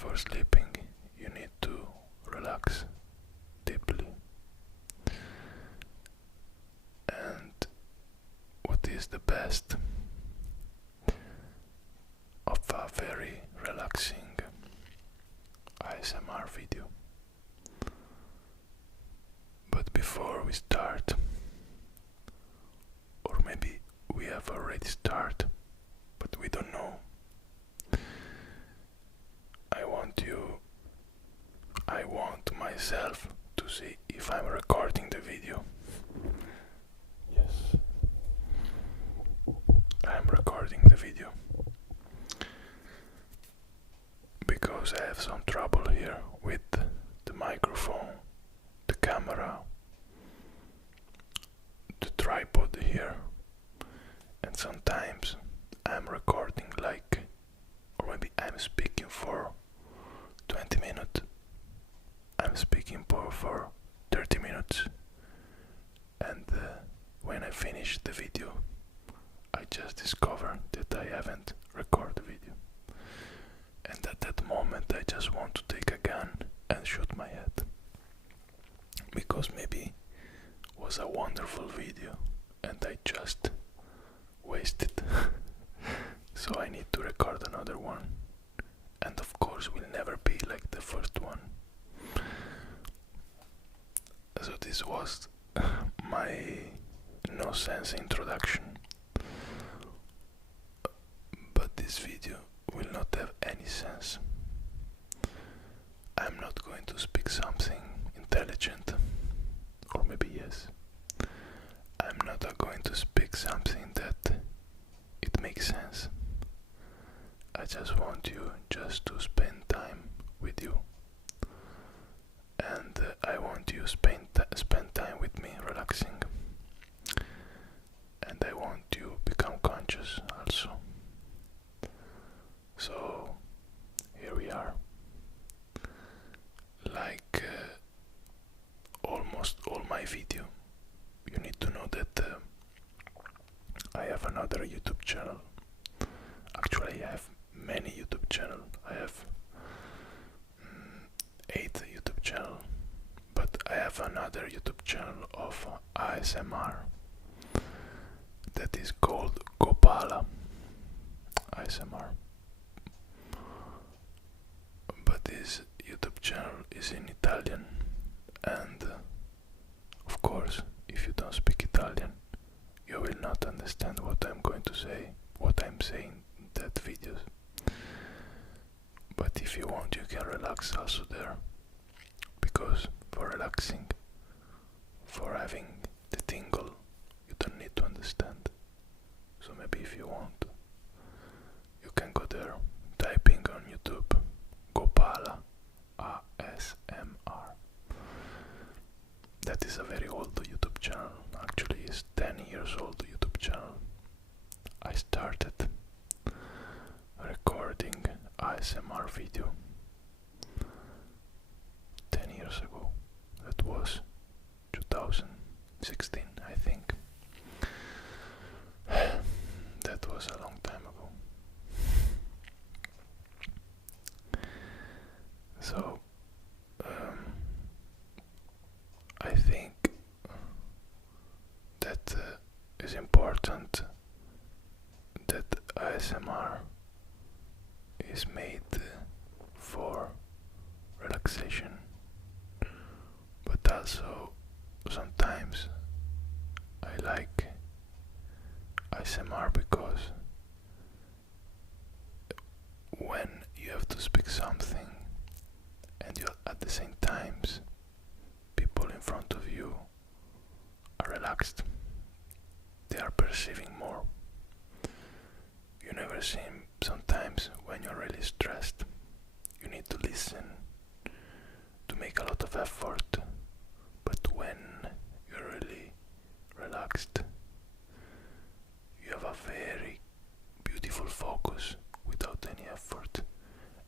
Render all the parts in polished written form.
before sleeping, you need to relax deeply. And what is the best of a very relaxing ASMR video? But before we start, or maybe we have already started, but we don't know, I want myself to see if I'm recording the video. Yes, I'm recording the video. Because I have some trouble here with the microphone, the camera, the tripod here, and sometimes I'm recording or maybe I'm speaking for 20 minutes, I'm speaking for 30 minutes, and when I finish the video, I just discover that I haven't recorded the video. And at that moment I just want to take a gun and shoot my head. Because maybe it was a wonderful video and I just wasted. So I need to record another one. And of course will never be like the first one. So this was my no sense introduction. But this video will not have any sense. I'm not going to speak something intelligent, or maybe yes. I'm not going to speak something that it makes sense. I just want you just to spend time with you, and I want you spend time with me relaxing, and I want you become conscious also. So here we are. Like almost all my video, you need to know that I have another YouTube channel. Actually I have many YouTube channels. I have 8 YouTube channels, but I have another YouTube channel of ASMR that is called Gopala ASMR. But this YouTube channel is in Italian, and of course, if you don't speak Italian, you will not understand what I'm going to say, what I'm saying in that videos. But if you want, you can relax also there, because for relaxing, for having the tingle, you don't need to understand. So maybe if you want, you can go there, typing on YouTube Gopala ASMR. That is a very old YouTube channel. Actually, it's 10 years old YouTube channel. I started recording ASMR video 10 years ago. That was 2016, I think. That was a long time ago. So I think that is important that ASMR is made for relaxation, but also sometimes I like ASMR because when you have to speak something and you at the same times people in front of you are relaxed, they are perceiving more. You never seem sometimes when you're really stressed, you need to listen, to make a lot of effort, but when you're really relaxed, you have a very beautiful focus without any effort,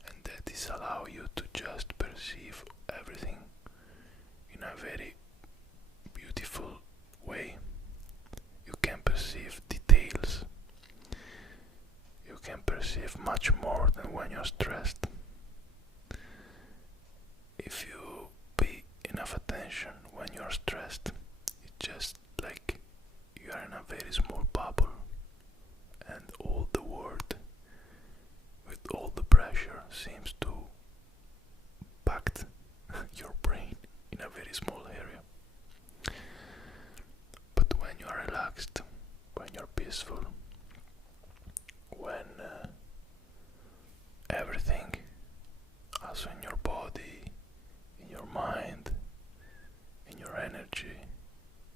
and that is allow you to just perceive everything in a very beautiful way. You can perceive details. You can perceive much more than when you're stressed. if you pay enough attention when you're stressed, it's just like you are in a very small bubble, and all the world with all the pressure seems to packed your brain in a very small area. But when you are relaxed, when you're peaceful, when everything, also in your body, in your mind, in your energy,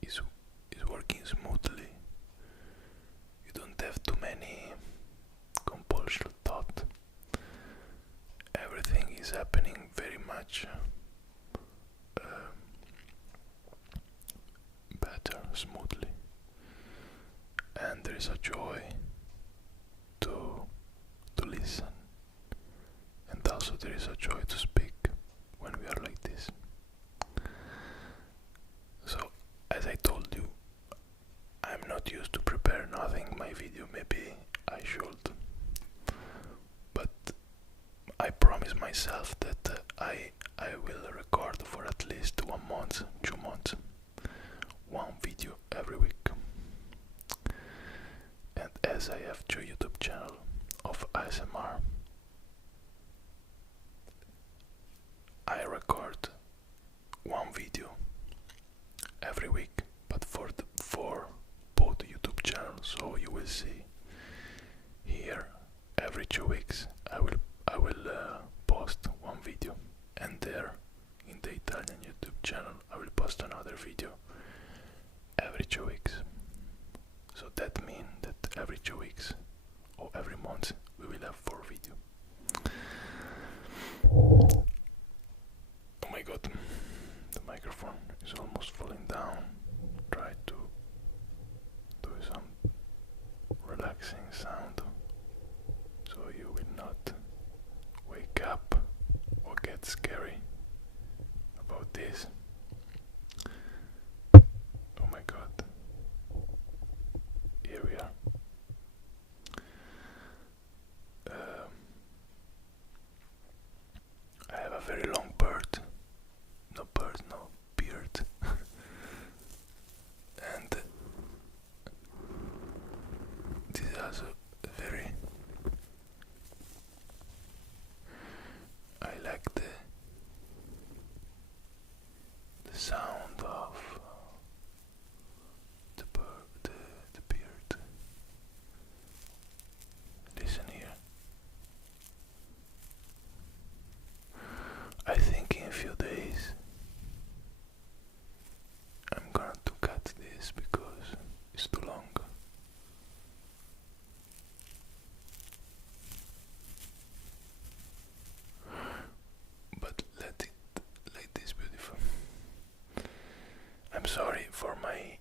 is working smoothly, you don't have too many compulsion thought. Everything is happening very much better, smoothly, and there is a joy to listen, and also there is a joy to speak when we are like this. So, as I told you, I'm not used to prepare nothing my video. Maybe I should, but I promise myself that I will record for at least 1 month, 2 months, one video every week. And as I have 2 YouTube channels of ASMR, I record 1 video every week, but for both YouTube channels. So you will see here every 2 weeks I will post 1 video, and there in the Italian YouTube channel I will post another video every 2 weeks. So that means that every 2 weeks or every month we will have 4 videos. Oh my god, the microphone is almost falling down. Try to do some relaxing sound so you will not wake up or get scary about this. Oh my god. Here we are. I have a very long beard. No beard. And this is also very... I like the sound of the beard. Listen here. I think in a few days I'm going to cut this because it's too long. But let it like this, beautiful. I'm sorry for my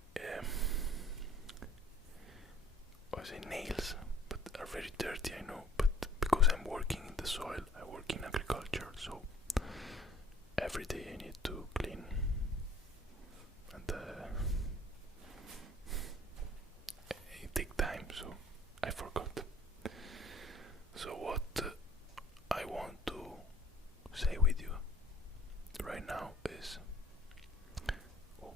nails, but are very dirty, I know, but because I'm working in the soil, I work in agriculture, so every day I need to clean, and it takes time, so I forgot. So what I want to say with you right now is, oh,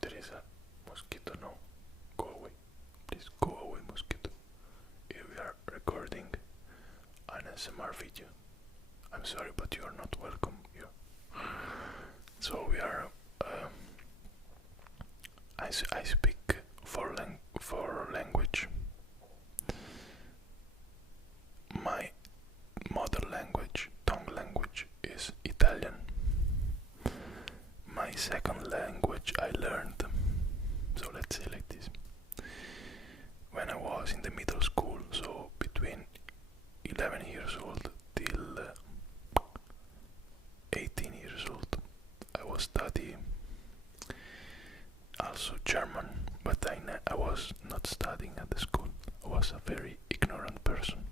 there is a mosquito. No, go away, please go away, mosquito. Here we are recording an ASMR video. I'm sorry, but you are not welcome here. So we are I speak 4 language. My mother language, tongue language, is Italian. My second language I learned, so let's say like this, when I was in the middle school, so between 11 years old till 18 years old, I was studying also German, but I was not studying at the school. I was a very ignorant person,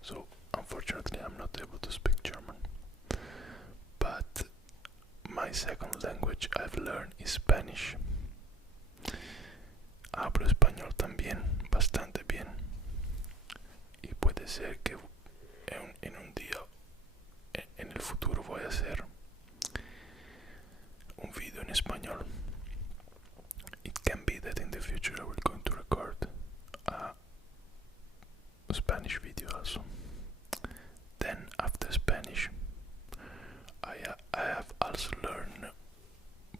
so unfortunately I'm not able to speak German. But my second language I've learned is Spanish. Hablo español también, bastante bien. Y puede ser que en un día, en el futuro, voy a hacer español. It can be that in the future I will going to record a Spanish video also. Then after Spanish, I have also learned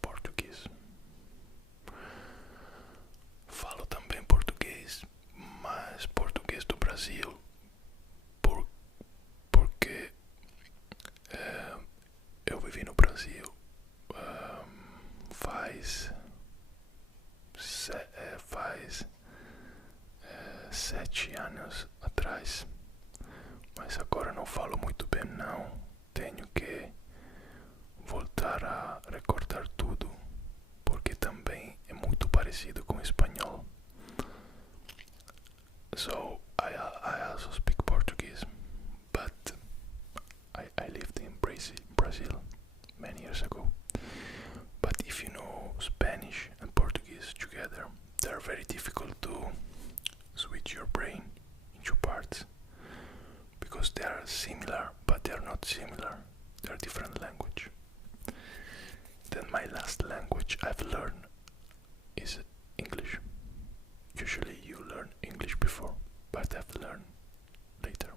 Português. Falo também português, mas português do Brasil, porque eu vivi no Brasil faz 7 anos atrás, mas agora não falo muito bem não. Tenho que voltar a recordar tudo, porque também é muito parecido com o espanhol. So I also speak Portuguese, but I lived in Brazil many years ago. But if you know Spanish and Portuguese together, they're very difficult to switch your brain into parts, because they are similar, but they are not similar. They are different language. Then my last language I've learned is English. Usually you learn English before, but I've learned later.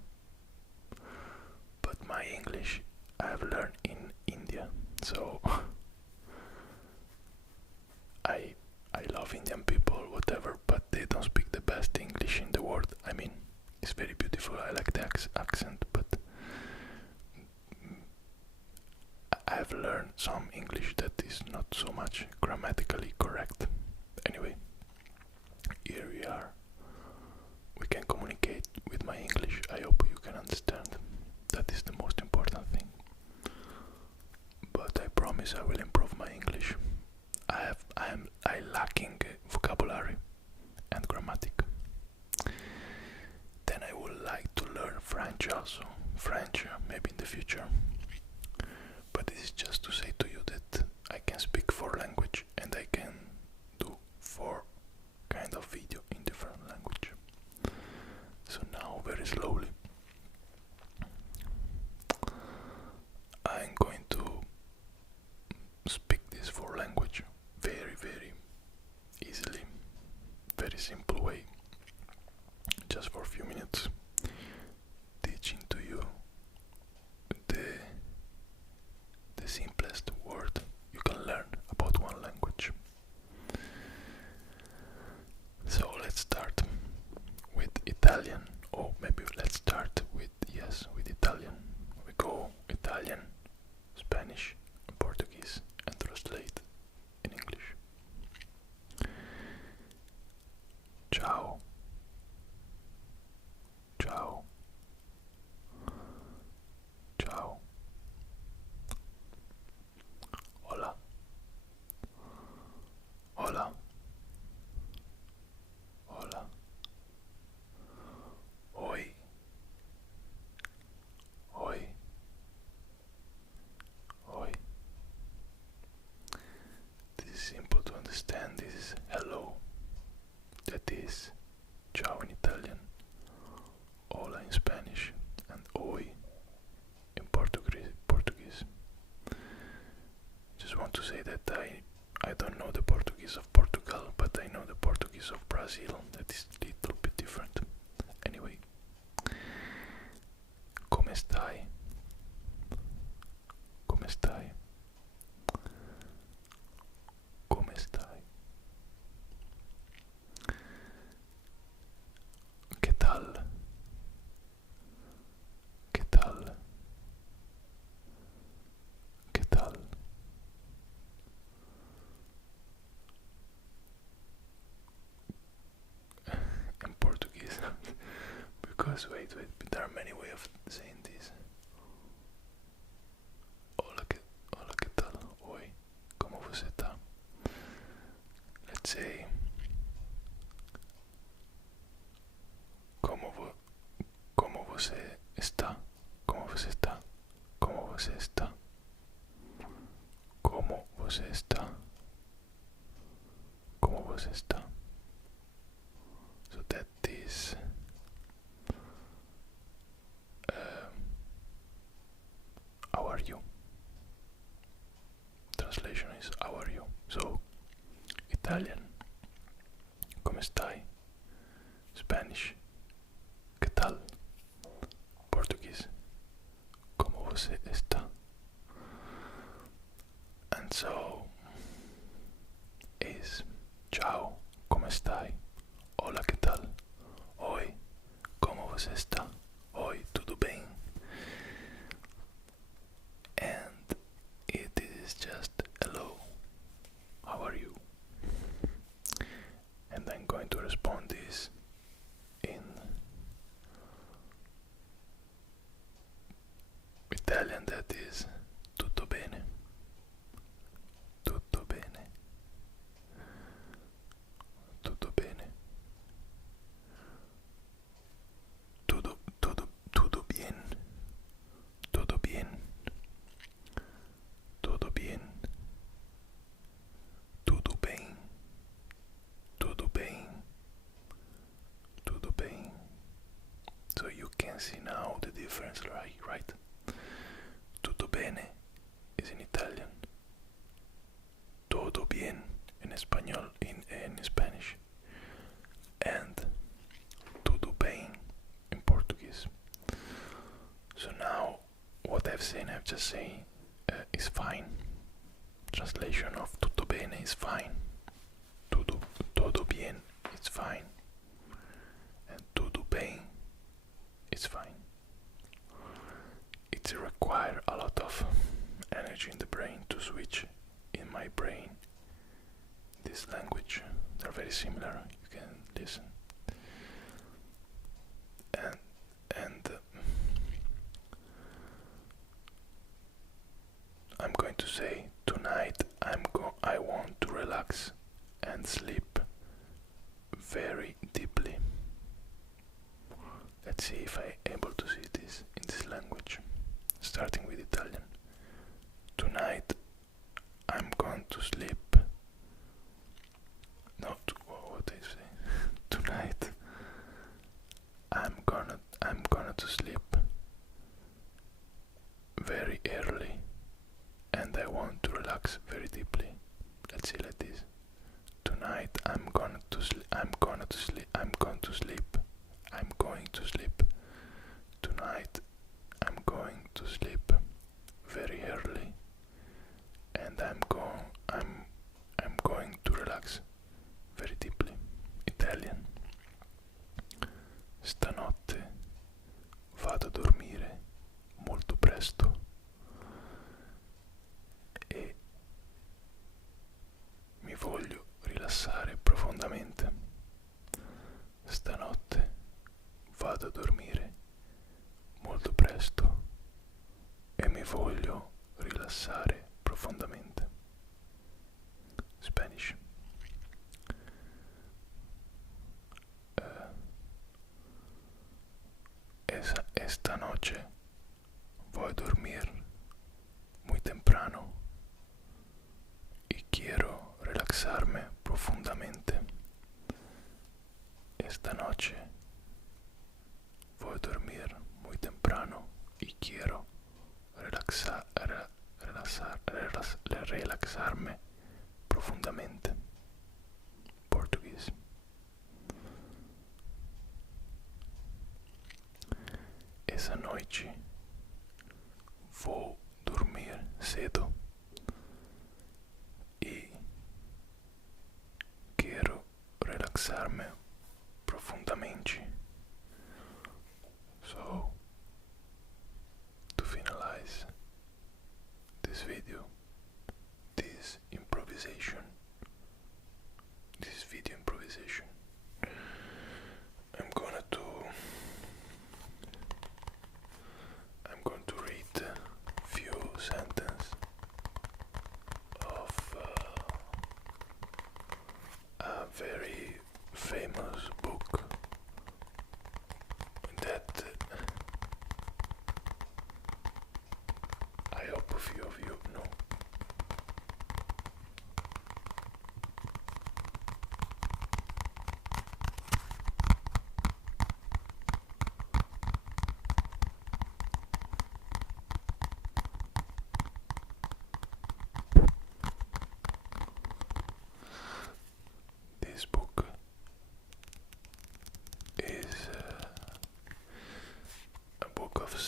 But my English I've learned in India, so I love Indian people, whatever, but they don't speak the best English in the world. I mean, it's very beautiful, I like the accent, but I've learned some English that is not so much grammatically correct. Anyway, here we are. We can communicate with my English. I hope you can understand. That is the most important thing. But I promise I will improve my English. I lacking vocabulary and grammatic. Then I would like to learn French also. French, maybe in the future. But this is just to say to you that I can speak 4 languages and I can do 4 kind of video in different language. So now, very slowly, I'm going to speak this 4 language very, very easily, very simple way, just for a few minutes, teaching to you the simplest word you can learn about one language. So let's start with Italian, or maybe let's start with Italian. We go Italian, Spanish, and Portuguese, and translate in English. Ciao. Ciao. Ciao. Hola. Hola. Hola. Oi. Oi. Oi. This is simple to understand. This is hello. That is ciao in Italian, hola in Spanish, and oi in Portuguese. Just want to say that I don't know the Portuguese of Portugal, but I know the Portuguese of Brazil. That is a little bit different. Anyway, come stai? Come stai? Come stai? ¿Qué tal? ¿Qué tal? ¿Qué tal? In Portuguese, because wait, there are many ways of saying this. Hola, ¿qué tal? Oi, ¿cómo você está? Let's say, ¿cómo você está? ¿Cómo você está? ¿Cómo você está? ¿Cómo você está? ¿Cómo você está? So that is Italian, come stai? Spanish, que tal? Portuguese, como você está? And so is ciao, come stai? Hola, que tal? Oi, como você está? Oi, tudo bem? And it is just hello, how are you? And I'm going to respond this in Italian, that is tutto bene, tutto bene, tutto bene, tutto bien, tutto bien, tutto bien, tutto bem, tutto bem, tutto bem. So you can see now the difference, right? Tutto bene is in Italian, todo bien in español, in Spanish, and tudo bem in Portuguese. So now what I've just saying is fine. Translation of tutto bene is fine. Todo bien is fine. And tudo bem is fine. It requires a lot of energy in the brain to switch in my brain this language. They're very similar, you can listen. And I'm going to say tonight I want to relax and sleep very deeply. Let's see if I'm able to see this in this language. Starting with Italian. Tonight I'm going to sleep. What do you say? Tonight I'm gonna to sleep very early, and I want to relax very deeply. Let's see like this. Tonight I'm going to sleep. Tonight I'm going to sleep very early, and I'm going to relax very deeply. Italian. Stanotte vado a dormire molto presto e mi voglio rilassare profondamente. Stanotte vado a dormire molto presto e mi voglio rilassare profondamente. Spanish. Esta noche voy a dormir muy temprano y quiero relaxarme profundamente. Esta noche voy a dormir muy temprano y quiero relaxarme profundamente. Portuguese. Essa noite vou dormir cedo e quero relaxar-me profundamente. So, to finalize this video, this video improvisation, I'm going to read a few sentences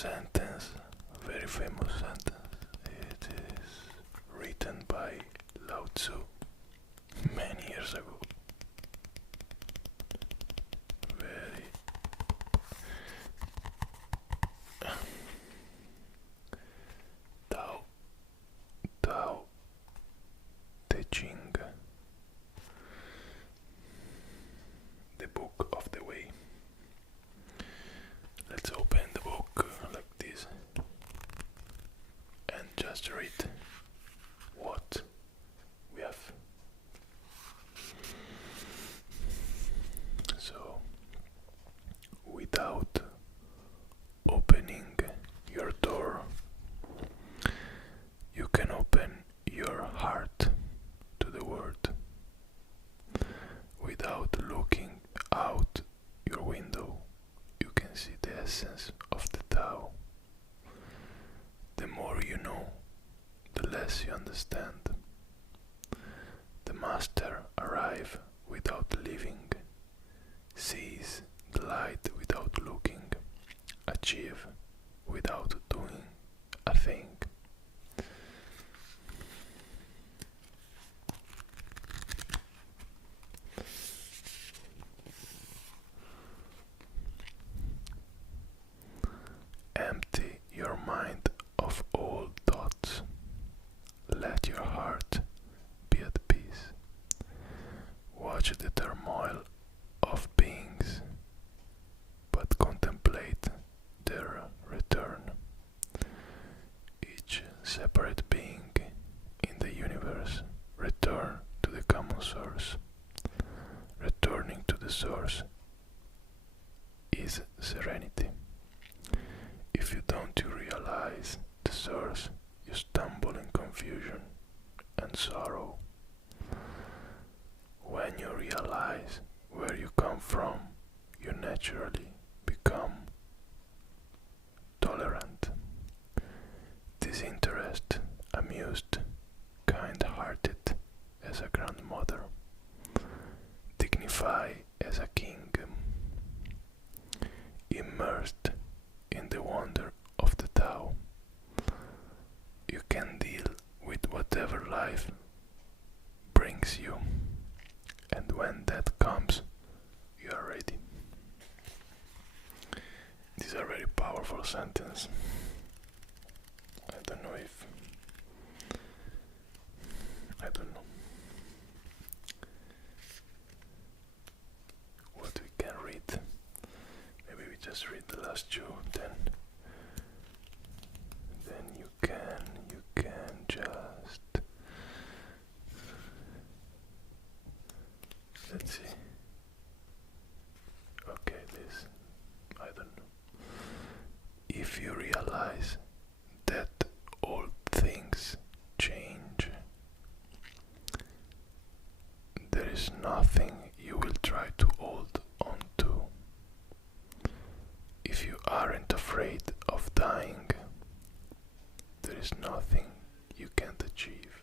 sentence, a very famous sentence. It is written by Lao Tzu many years ago. Very Tao Te Ching, the book of the way. Let's open the book like this and just read what we have. So, without opening your door, you can open your heart to the world. Without looking out your window, you can see the essence of the Tao. The more you know, the less you understand. The master arrives without leaving, sees the light without looking, achieve without doing a thing. Empty your mind of all thoughts. Let your heart be at peace. Watch the turmoil of beings, but contemplate their return. Each separate being in the universe return to the common source. Returning to the source is serenity. If you don't realize the source, you stumble in confusion and sorrow. When you realize where you come from, you naturally become tolerant, disinterested, amused, kind-hearted as a grandmother, dignified as a king, immersed in the wonder of the Tao. You can deal with whatever life brings you, and when that comes, you are ready. These are very powerful sentences. I don't know. What we can read. Maybe we just read the last two, then you can just, let's see. Okay, this, I don't know. If you realize that all things change, there is nothing you will try to hold on to. If you aren't afraid of dying, there is nothing you can't achieve.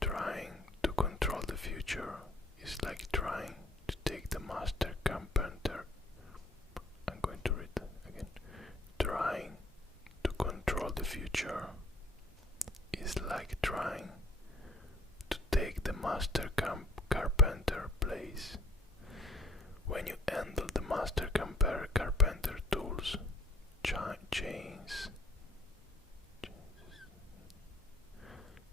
Trying to control the future is like trying to take the master carpenter. I'm going to read again. Trying to control the future is like trying to take the master carpenter place. When you handle the master carpenter tools, chains,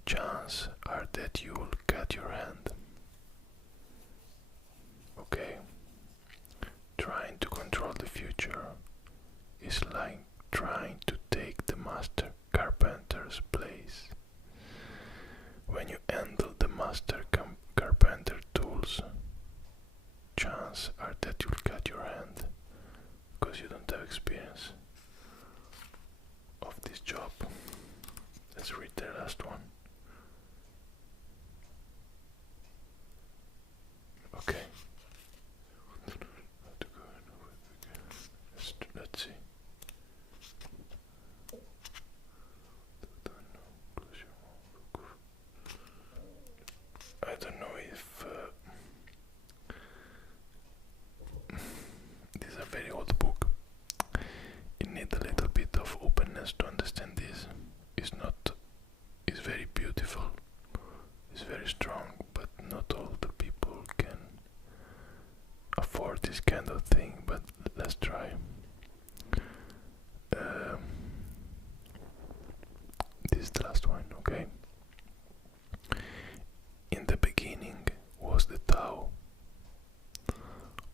chances are that you will cut your hand. Okay? Trying to control the future is like trying to take the master carpenter's place. When you handle the master carpenter tools, chances are that you'll cut your hand because you don't have experience of this job. Let's read the last one. Okay. Let's see. I don't know if this is a very old book. It need willingness to understand this is very beautiful, is very strong, but not all the people can afford this kind of thing. But let's try. This is the last one, okay? In the beginning was the Tao.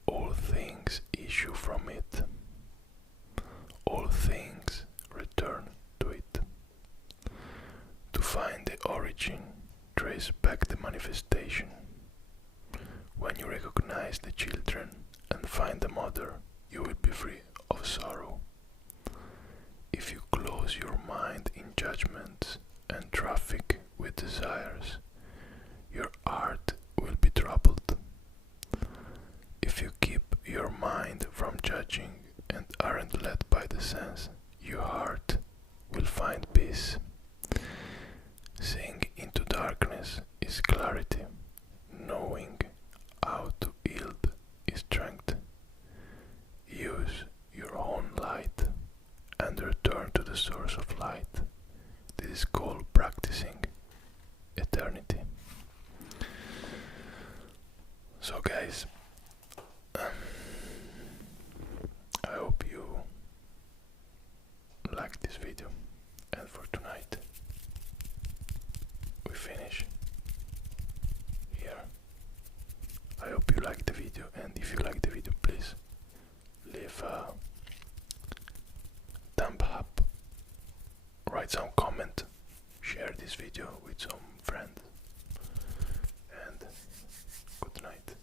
All things issue from it. All things return to it. To find the origin, trace back the manifestation. When you recognize the children and find the mother, you will be free of sorrow. If you close your mind in judgments and traffic with desires, your heart will be troubled. If you keep your mind from judging and aren't led by the sense, your heart will find peace. Seeing into darkness is clarity. Knowing how to yield is strength. Use your own light and return to the source of light. This is called practicing eternity. So guys, I hope you liked this video, and for tonight we finish here. I hope you liked the video, and if you liked the video, please leave a thumb up, write some comment, share this video with some friends, and good night.